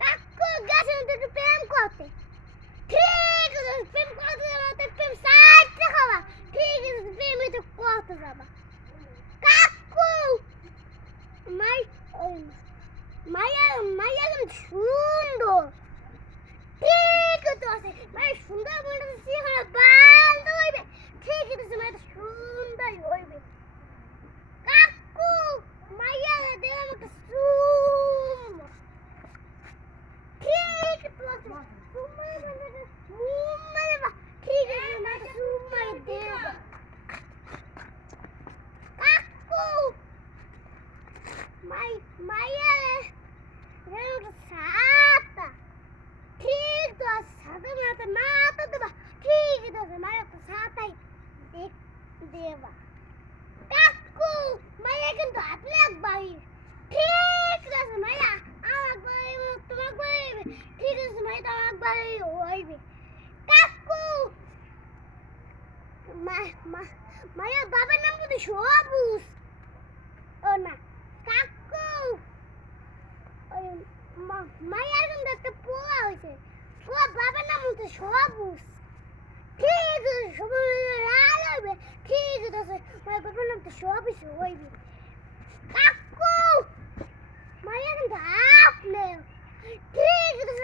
কাকু গেছে একটু প্রেম করতে। ঠিক আছে প্রেম করতে যাবা তো প্রেম সাইডে খাওয়া। ঠিক আছে প্রেমে তো করতে যাবা। কাকু মাই ওই মাইয়া মাইয়া কিন্তু সুন্দর। ঠিক আছে মাই সুন্দর বলতেছি এখন ভালো হইবে। ঠিক আছে মাই সুন্দর হইবে। কাকু মাইয়া দেওয়ার মতো সুন্দর। ঠিক আছে সুমাই মানে সুমাই বা ঠিক আছে মাই সুমাই দেব। কাকু মাইয়া দেওয়ার মতো সাতা। ঠিক আছে সাথে মাথা মাথা দেবা। ঠিক আছে মায়ের তো সাতাই দেবা। কাকু মাইয়া কিন্তু আপনি একবারই। ঠিক আছে মাইয়া আমার একবারই তোমার একবারই। ঠিক আছে মাইয়া তো আমার একবারই হইবে। কাকু মাইয়ার বাবার নাম কিন্তু সবুজ। ও না কাকু ওই মাইয়ার কিন্তু একটা পোয়া হয়েছে। পোয়া বাবার নাম হচ্ছে সবুজ। ঠিক আছে সবুজ লাল হইবে। ঠিক আছে মায়ের বাবার নাম তো সবুজ হইবে। কাকু মাইয়া কিন্তু আপনি ঠিক আছে